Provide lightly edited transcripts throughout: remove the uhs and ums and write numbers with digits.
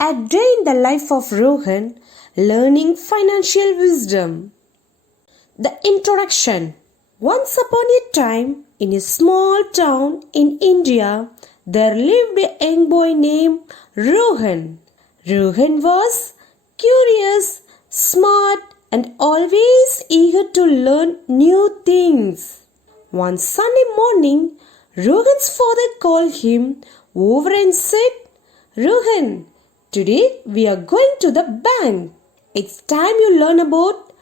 A day in the life of Rohan, learning financial wisdom. The introduction. Once upon a time, in a small town in India, there lived a young boy named Rohan. Rohan was curious, smart, and always eager to learn new things. One Sunday morning, Rohan's father called him over and said, "Rohan, today we are going to the bank. It's time you learn about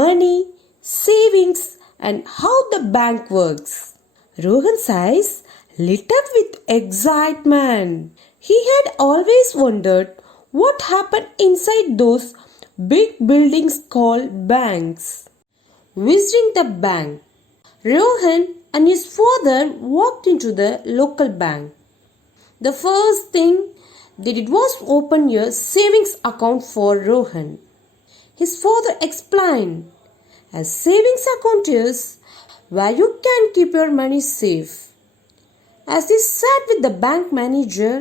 money, savings, and how the bank works." Rohan's eyes lit up with excitement. He had always wondered what happened inside those big buildings called banks. Visiting the bank, Rohan and his father walked into the local bank. The first thing they did was open a savings account for Rohan. His father explained, "A savings account is where you can keep your money safe." As he sat with the bank manager,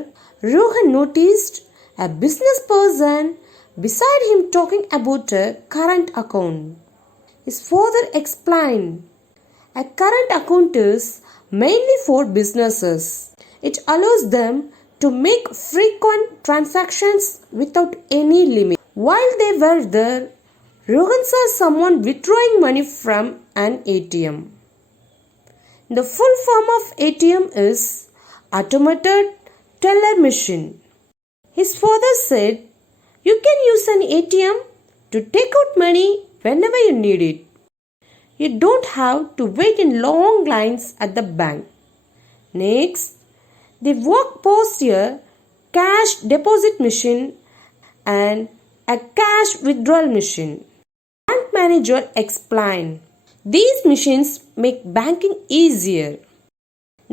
Rohan noticed a business person beside him talking about a current account. His father explained, "A current account is mainly for businesses. It allows them to make frequent transactions without any limit." While they were there, Rohan saw someone withdrawing money from an ATM. The full form of ATM is Automated Teller Machine. His father said, "You can use an ATM to take out money whenever you need it. You don't have to wait in long lines at the bank." Next, they walked past a cash deposit machine and a cash withdrawal machine. Bank manager explained, "These machines make banking easier.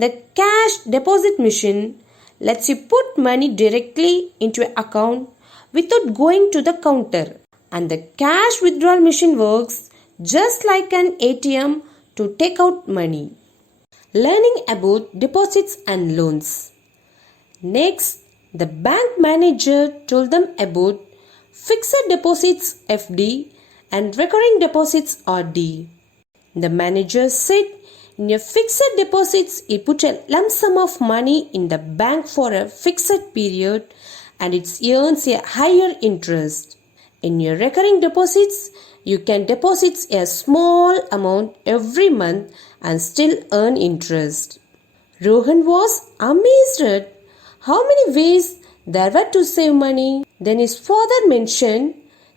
The cash deposit machine lets you put money directly into an account without going to the counter, and the cash withdrawal machine works just like an ATM to take out money." Learning about deposits and loans. Next, the bank manager told them about fixed deposits FD and recurring deposits RD. The manager said, "In your fixed deposits, you put a lump sum of money in the bank for a fixed period and it earns a higher interest. In your recurring deposits, you can deposit a small amount every month and still earn interest." Rohan was amazed at how many ways there were to save money. Then his father mentioned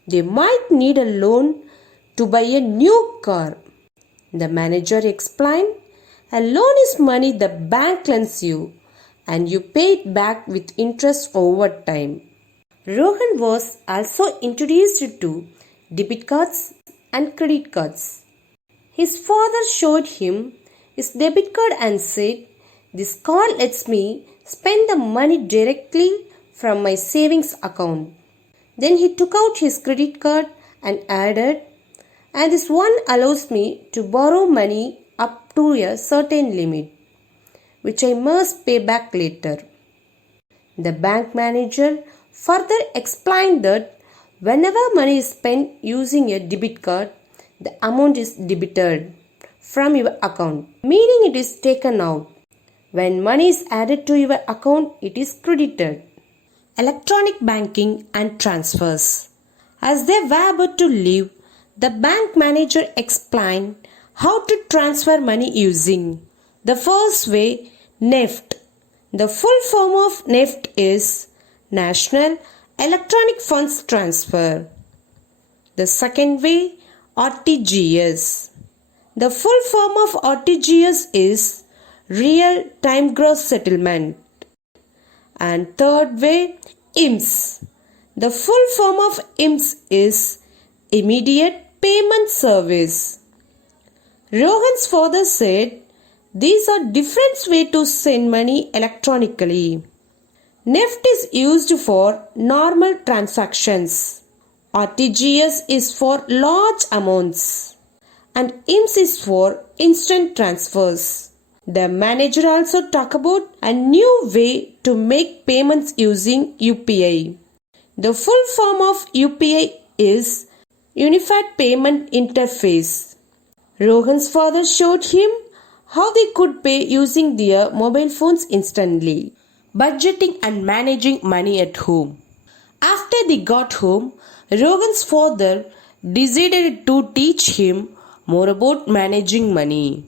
they might need a loan to buy a new car. The manager explained, "A loan is money the bank lends you and you pay it back with interest over time." Rohan was also introduced to debit cards and credit cards. His father showed him his debit card and said, "This card lets me spend the money directly from my savings account." Then he took out his credit card and added, "And this one allows me to borrow money up to a certain limit, which I must pay back later." The bank manager further explained that whenever money is spent using a debit card, the amount is debited from your account, meaning it is taken out. When money is added to your account, it is credited. Electronic banking and transfers. As they were about to leave, the bank manager explained how to transfer money using the first way, NEFT. The full form of NEFT is National Electronic Funds Transfer. The second way, RTGS. The full form of RTGS is Real Time Gross Settlement. And third way, IMS. The full form of IMS is Immediate Payment Service. Rohan's father said, "These are different ways to send money electronically. NEFT is used for normal transactions. RTGS is for large amounts. And IMS is for instant transfers." The manager also talked about a new way to make payments using UPI. The full form of UPI is Unified Payment Interface. Rohan's father showed him how they could pay using their mobile phones instantly, budgeting and managing money at home. After they got home, Rohan's father decided to teach him more about managing money.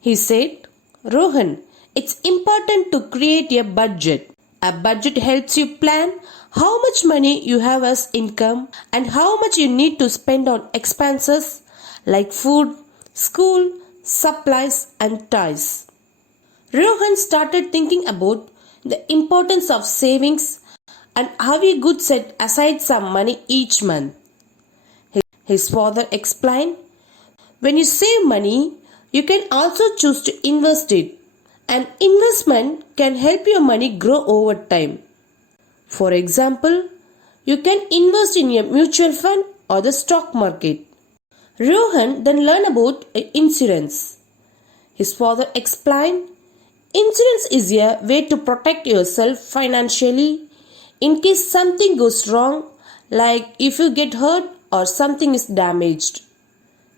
He said, Rohan, it's important to create a budget. A budget helps you plan how much money you have as income and how much you need to spend on expenses like food, school, supplies and toys. Rohan started thinking about the importance of savings and how he could set aside some money each month. His father explained, when you save money, you can also choose to invest it. An investment can help your money grow over time. For example, you can invest in a mutual fund or the stock market. Rohan then learned about insurance. His father explained, insurance is a way to protect yourself financially in case something goes wrong, like if you get hurt or something is damaged.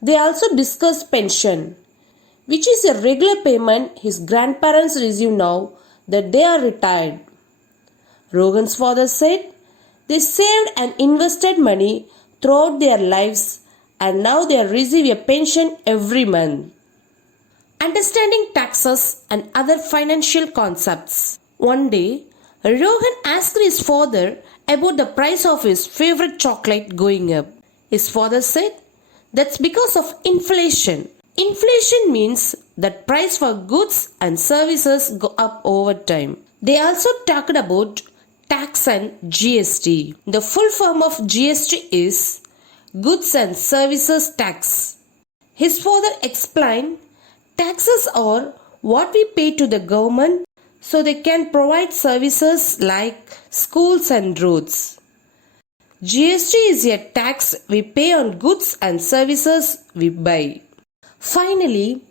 They also discussed pension, which is a regular payment his grandparents receive now that they are retired. Rohan's father said they saved and invested money throughout their lives and now they receive a pension every month. Understanding taxes and other financial concepts. One day, Rohan asked his father about the price of his favorite chocolate going up. His father said, that's because of inflation. Inflation means that price for goods and services go up over time. They also talked about tax and GST. The full form of GST is Goods and Services Tax. His father explained, taxes are what we pay to the government so they can provide services like schools and roads. GST is a tax we pay on goods and services we buy. Finally,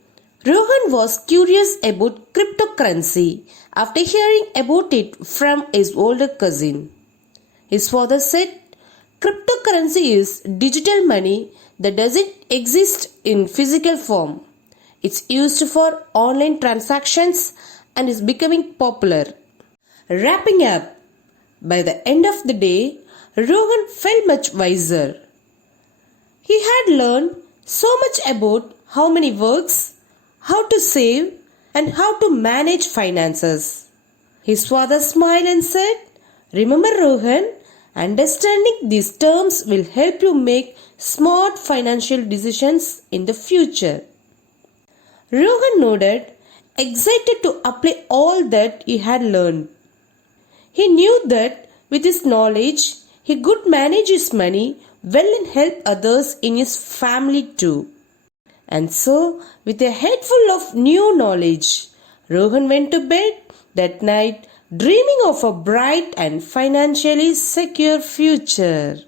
Rohan was curious about cryptocurrency after hearing about it from his older cousin. His father said, cryptocurrency is digital money that doesn't exist in physical form. It's used for online transactions and is becoming popular. Wrapping up, by the end of the day, Rohan felt much wiser. He had learned so much about how money works, how to save, and how to manage finances. His father smiled and said, remember Rohan, understanding these terms will help you make smart financial decisions in the future. Rohan nodded, excited to apply all that he had learned. He knew that with his knowledge, he could manage his money well and help others in his family too. And so, with a head full of new knowledge, Rohan went to bed that night dreaming of a bright and financially secure future.